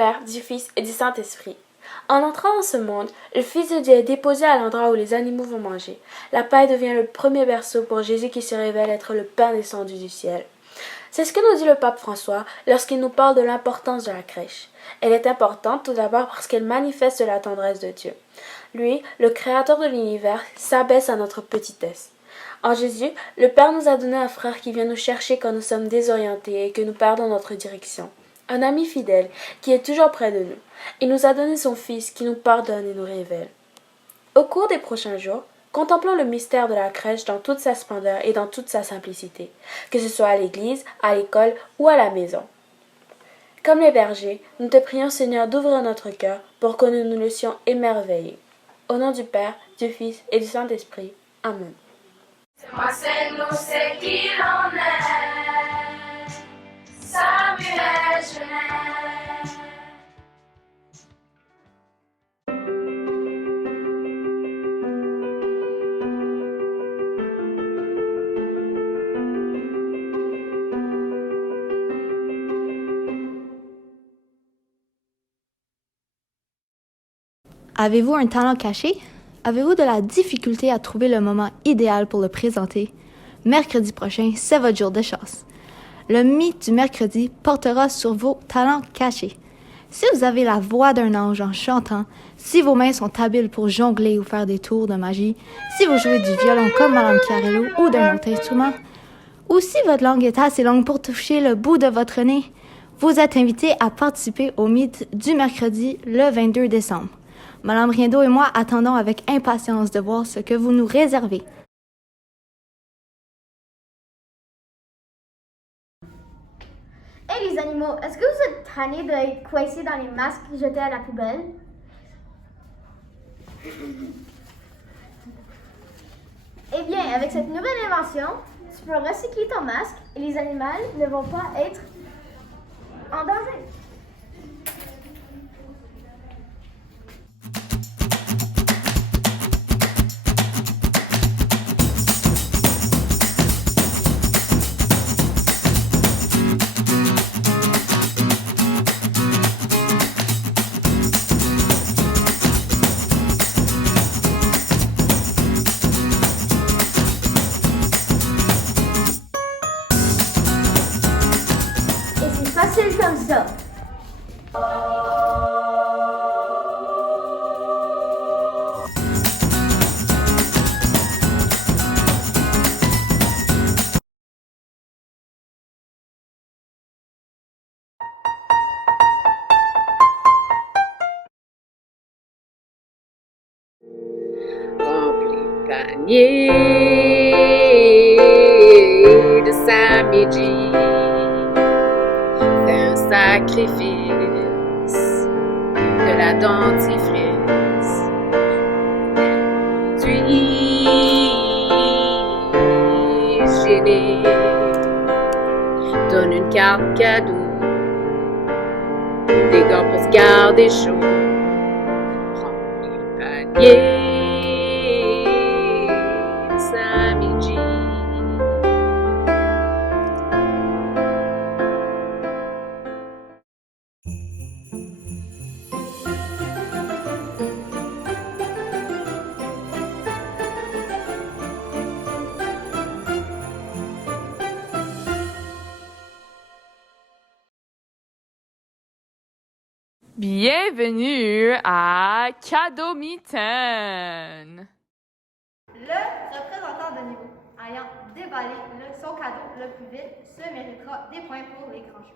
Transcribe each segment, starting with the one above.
Père, du Fils et du Saint-Esprit. En entrant dans ce monde, le Fils de Dieu est déposé à l'endroit où les animaux vont manger. La paille devient le premier berceau pour Jésus qui se révèle être le pain descendu du ciel. C'est ce que nous dit le pape François lorsqu'il nous parle de l'importance de la crèche. Elle est importante tout d'abord parce qu'elle manifeste la tendresse de Dieu. Lui, le créateur de l'univers, s'abaisse à notre petitesse. En Jésus, le Père nous a donné un frère qui vient nous chercher quand nous sommes désorientés et que nous perdons notre direction. Un ami fidèle qui est toujours près de nous. Il nous a donné son Fils qui nous pardonne et nous révèle. Au cours des prochains jours, contemplons le mystère de la crèche dans toute sa splendeur et dans toute sa simplicité, que ce soit à l'église, à l'école ou à la maison. Comme les bergers, nous te prions Seigneur d'ouvrir notre cœur pour que nous nous laissions émerveiller. Au nom du Père, du Fils et du Saint-Esprit. Amen. Moi seul nous sait qui l'on est, Samuel Genet. Avez-vous un talent caché? Avez-vous de la difficulté à trouver le moment idéal pour le présenter? Mercredi prochain, c'est votre jour de chance. Le mythe du mercredi portera sur vos talents cachés. Si vous avez la voix d'un ange en chantant, si vos mains sont habiles pour jongler ou faire des tours de magie, si vous jouez du violon comme Madame Chiarello ou d'un autre instrument, ou si votre langue est assez longue pour toucher le bout de votre nez, vous êtes invité à participer au mythe du mercredi le 22 décembre. Madame Riendo et moi attendons avec impatience de voir ce que vous nous réservez. Hey les animaux, est-ce que vous êtes tannés d'être coincés dans les masques jetés à la poubelle? Eh bien, avec cette nouvelle invention, tu peux recycler ton masque et les animaux ne vont pas être en danger. Facile comme ça. Rempli le panier de samedi. Fais un sacrifice de la dentifrice. Tu gêné. Donne une carte cadeau. Des gants pour se garder chaud. Remplis le panier. Bienvenue à Cadeau Mitaine. Le représentant de niveau ayant déballé son cadeau le plus vite se méritera des points pour les grands jeux.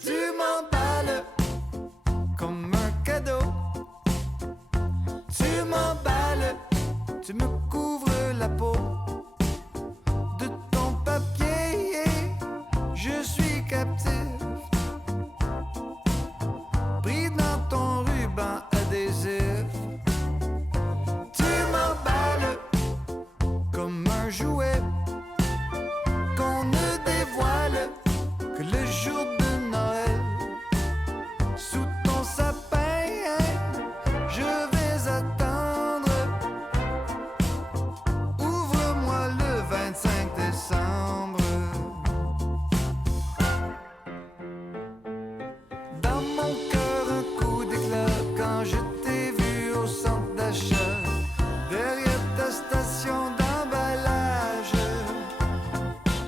Tu m'emballes comme un cadeau. Tu m'emballes, tu me couvres la peau de ton papier. Je suis captif, pris dans ton ruban adhésif. Tu m'emballes jour de Noël. Sous ton sapin, je vais attendre. Ouvre-moi le 25 décembre. Dans mon cœur, un coup d'éclat quand je t'ai vu au centre d'achat, derrière ta station d'emballage.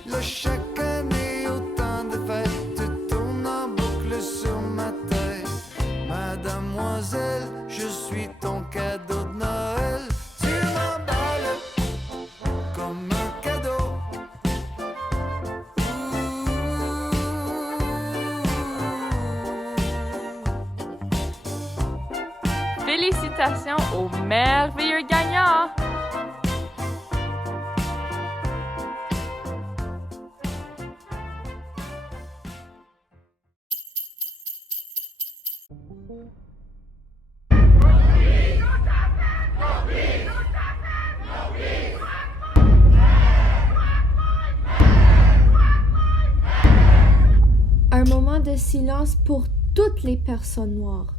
Là, chaque année, autant de fêtes tournent en boucle sur ma tête. Mademoiselle, je suis ton cadeau de Noël. Tu m'emballes comme un cadeau. Félicitations au merveilleux gagnant! Un moment de silence pour toutes les personnes noires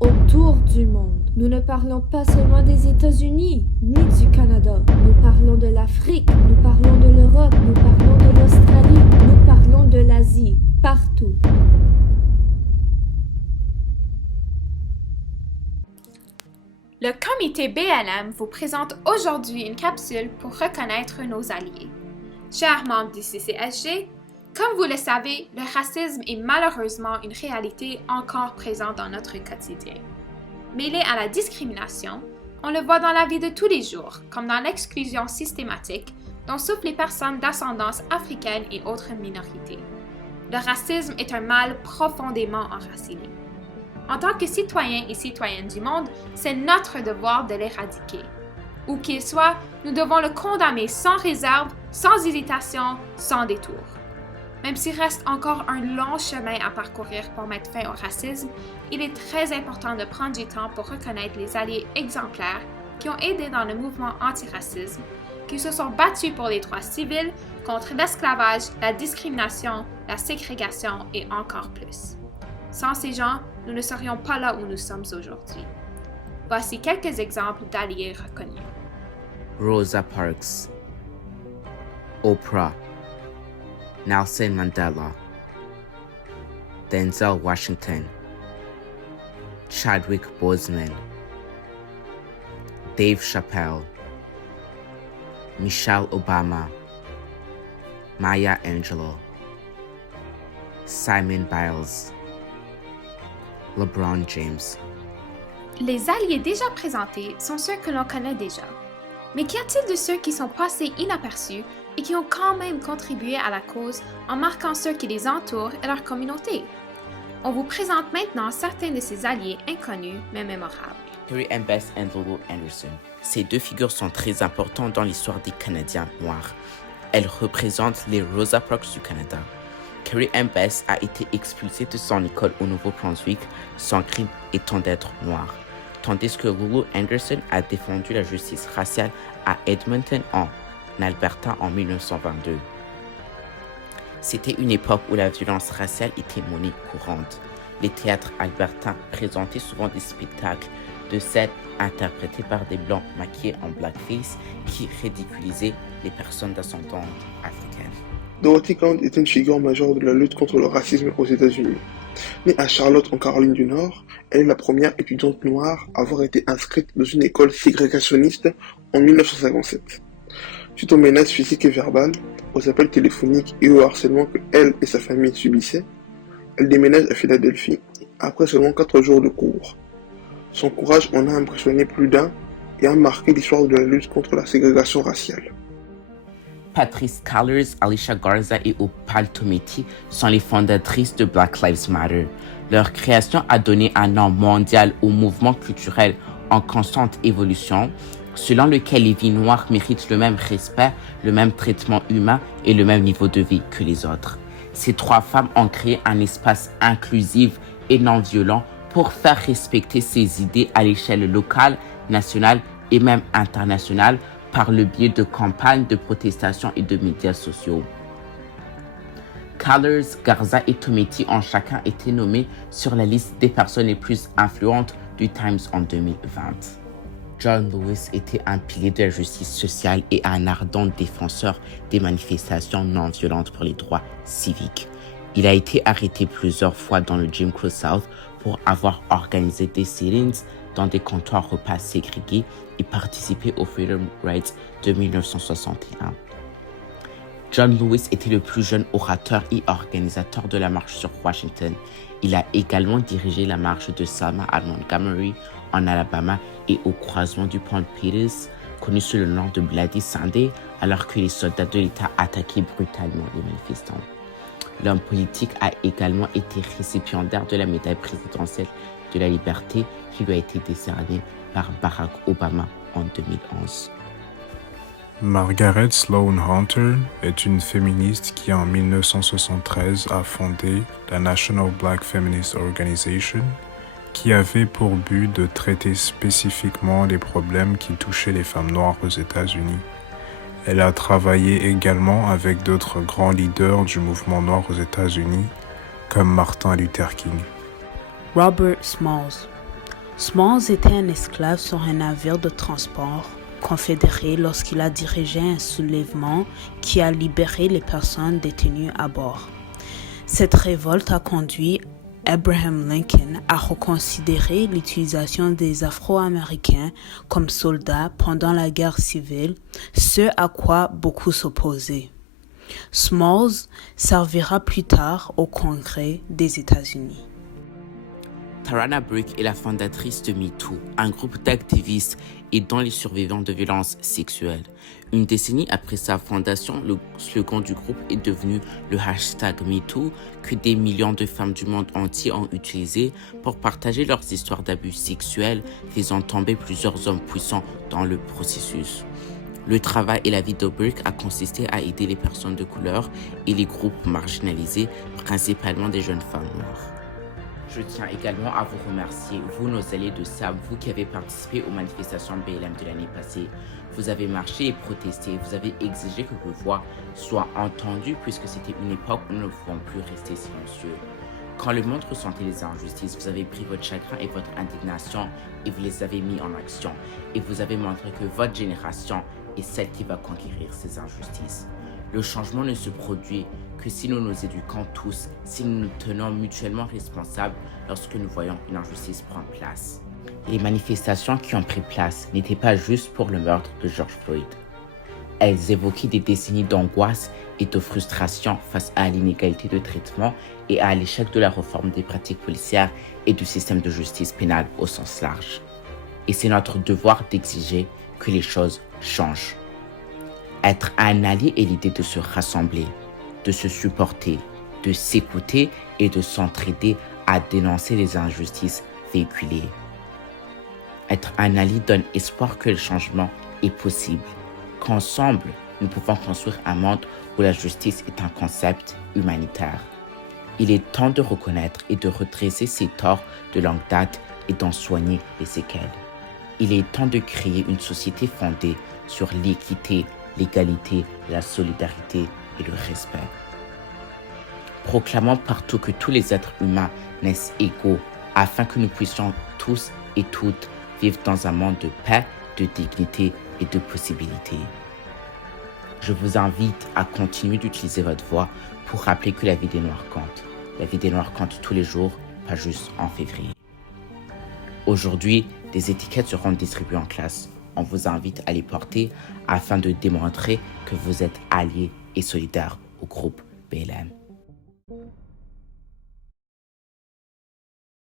autour du monde. Nous ne parlons pas seulement des États-Unis ni du Canada. Nous parlons de l'Afrique, nous parlons de l'Europe, nous parlons de l'Australie, nous parlons de l'Asie, partout. Le comité BLM vous présente aujourd'hui une capsule pour reconnaître nos alliés. Chers membres du CCSG, comme vous le savez, le racisme est malheureusement une réalité encore présente dans notre quotidien. Mêlé à la discrimination, on le voit dans la vie de tous les jours, comme dans l'exclusion systématique dont souffrent les personnes d'ascendance africaine et autres minorités. Le racisme est un mal profondément enraciné. En tant que citoyens et citoyennes du monde, c'est notre devoir de l'éradiquer. Où qu'il soit, nous devons le condamner sans réserve, sans hésitation, sans détour. Même s'il reste encore un long chemin à parcourir pour mettre fin au racisme, il est très important de prendre du temps pour reconnaître les alliés exemplaires qui ont aidé dans le mouvement antiracisme, qui se sont battus pour les droits civils, contre l'esclavage, la discrimination, la ségrégation et encore plus. Sans ces gens, nous ne serions pas là où nous sommes aujourd'hui. Voici quelques exemples d'alliés reconnus. Rosa Parks, Oprah, Nelson Mandela, Denzel Washington, Chadwick Boseman, Dave Chappelle, Michelle Obama, Maya Angelou, Simon Biles, LeBron James. Les alliés déjà présentés sont ceux que l'on connaît déjà. Mais qu'y a-t-il de ceux qui sont passés inaperçus et qui ont quand même contribué à la cause en marquant ceux qui les entourent et leur communauté? On vous présente maintenant certains de ces alliés inconnus mais mémorables. Carrie Ann Best et Lulu Anderson. Ces deux figures sont très importantes dans l'histoire des Canadiens noirs. Elles représentent les Rosa Parks du Canada. Carrie Ann Best a été expulsée de son école au Nouveau-Brunswick, son crime étant d'être noire, tandis que Lulu Anderson a défendu la justice raciale à Edmonton, en Alberta, en 1922. C'était une époque où la violence raciale était monnaie courante. Les théâtres albertains présentaient souvent des spectacles de scènes interprétés par des blancs maquillés en blackface qui ridiculisaient les personnes d'ascendance africaine. Dorothy Cann est une figure majeure de la lutte contre le racisme aux États-Unis. Née à Charlotte en Caroline du Nord, elle est la première étudiante noire à avoir été inscrite dans une école ségrégationniste en 1957. Suite aux menaces physiques et verbales, aux appels téléphoniques et au harcèlement que elle et sa famille subissaient, elle déménage à Philadelphie après seulement 4 jours de cours. Son courage en a impressionné plus d'un et a marqué l'histoire de la lutte contre la ségrégation raciale. Patrice Cullors, Alicia Garza et Opal Tometi sont les fondatrices de Black Lives Matter. Leur création a donné un nom mondial au mouvement culturel en constante évolution, selon lequel les vies noires méritent le même respect, le même traitement humain et le même niveau de vie que les autres. Ces 3 femmes ont créé un espace inclusif et non violent pour faire respecter ces idées à l'échelle locale, nationale et même internationale par le biais de campagnes de protestation et de médias sociaux. Callers, Garza et Tometi ont chacun été nommés sur la liste des personnes les plus influentes du Times en 2020. John Lewis était un pilier de la justice sociale et un ardent défenseur des manifestations non violentes pour les droits civiques. Il a été arrêté plusieurs fois dans le Jim Crow South pour avoir organisé des sit-ins dans des comptoirs repas ségrégés et participé au Freedom Rides de 1961. John Lewis était le plus jeune orateur et organisateur de la marche sur Washington. Il a également dirigé la marche de Selma à Montgomery, en Alabama, et au croisement du pont Peters, connu sous le nom de Bloody Sunday, alors que les soldats de l'État attaquaient brutalement les manifestants. L'homme politique a également été récipiendaire de la médaille présidentielle de la liberté qui lui a été décernée par Barack Obama en 2011. Margaret Sloan Hunter est une féministe qui en 1973 a fondé la National Black Feminist Organization, qui avait pour but de traiter spécifiquement les problèmes qui touchaient les femmes noires aux États-Unis. Elle a travaillé également avec d'autres grands leaders du mouvement noir aux États-Unis, comme Martin Luther King. Robert Smalls. Smalls était un esclave sur un navire de transport confédéré lorsqu'il a dirigé un soulèvement qui a libéré les personnes détenues à bord. Cette révolte a conduit Abraham Lincoln à reconsidérer l'utilisation des Afro-Américains comme soldats pendant la guerre civile, ce à quoi beaucoup s'opposaient. Smalls servira plus tard au Congrès des États-Unis. Tarana Burke est la fondatrice de MeToo, un groupe d'activistes aidant les survivants de violences sexuelles. Une décennie après sa fondation, le slogan du groupe est devenu le hashtag MeToo, que des millions de femmes du monde entier ont utilisé pour partager leurs histoires d'abus sexuels, faisant tomber plusieurs hommes puissants dans le processus. Le travail et la vie de Burke a consisté à aider les personnes de couleur et les groupes marginalisés, principalement des jeunes femmes noires. Je tiens également à vous remercier, vous nos alliés de SAM, vous qui avez participé aux manifestations BLM de l'année passée. Vous avez marché et protesté, vous avez exigé que vos voix soient entendues puisque c'était une époque où nous ne pouvons plus rester silencieux. Quand le monde ressentait les injustices, vous avez pris votre chagrin et votre indignation et vous les avez mis en action. Et vous avez montré que votre génération est celle qui va conquérir ces injustices. Le changement ne se produit que si nous nous éduquons tous, si nous nous tenons mutuellement responsables lorsque nous voyons une injustice prendre place. Les manifestations qui ont pris place n'étaient pas juste pour le meurtre de George Floyd. Elles évoquaient des décennies d'angoisse et de frustration face à l'inégalité de traitement et à l'échec de la réforme des pratiques policières et du système de justice pénale au sens large. Et c'est notre devoir d'exiger que les choses changent. Être un allié est l'idée de se rassembler, de se supporter, de s'écouter et de s'entraider à dénoncer les injustices véhiculées. Être un allié donne espoir que le changement est possible, qu'ensemble, nous pouvons construire un monde où la justice est un concept humanitaire. Il est temps de reconnaître et de redresser ces torts de longue date et d'en soigner les séquelles. Il est temps de créer une société fondée sur l'équité, l'égalité, la solidarité et le respect. Proclamons partout que tous les êtres humains naissent égaux afin que nous puissions tous et toutes vivre dans un monde de paix, de dignité et de possibilités. Je vous invite à continuer d'utiliser votre voix pour rappeler que la vie des Noirs compte. La vie des Noirs compte tous les jours, pas juste en février. Aujourd'hui, des étiquettes seront distribuées en classe. On vous invite à les porter afin de démontrer que vous êtes alliés et solidaires au groupe BLM.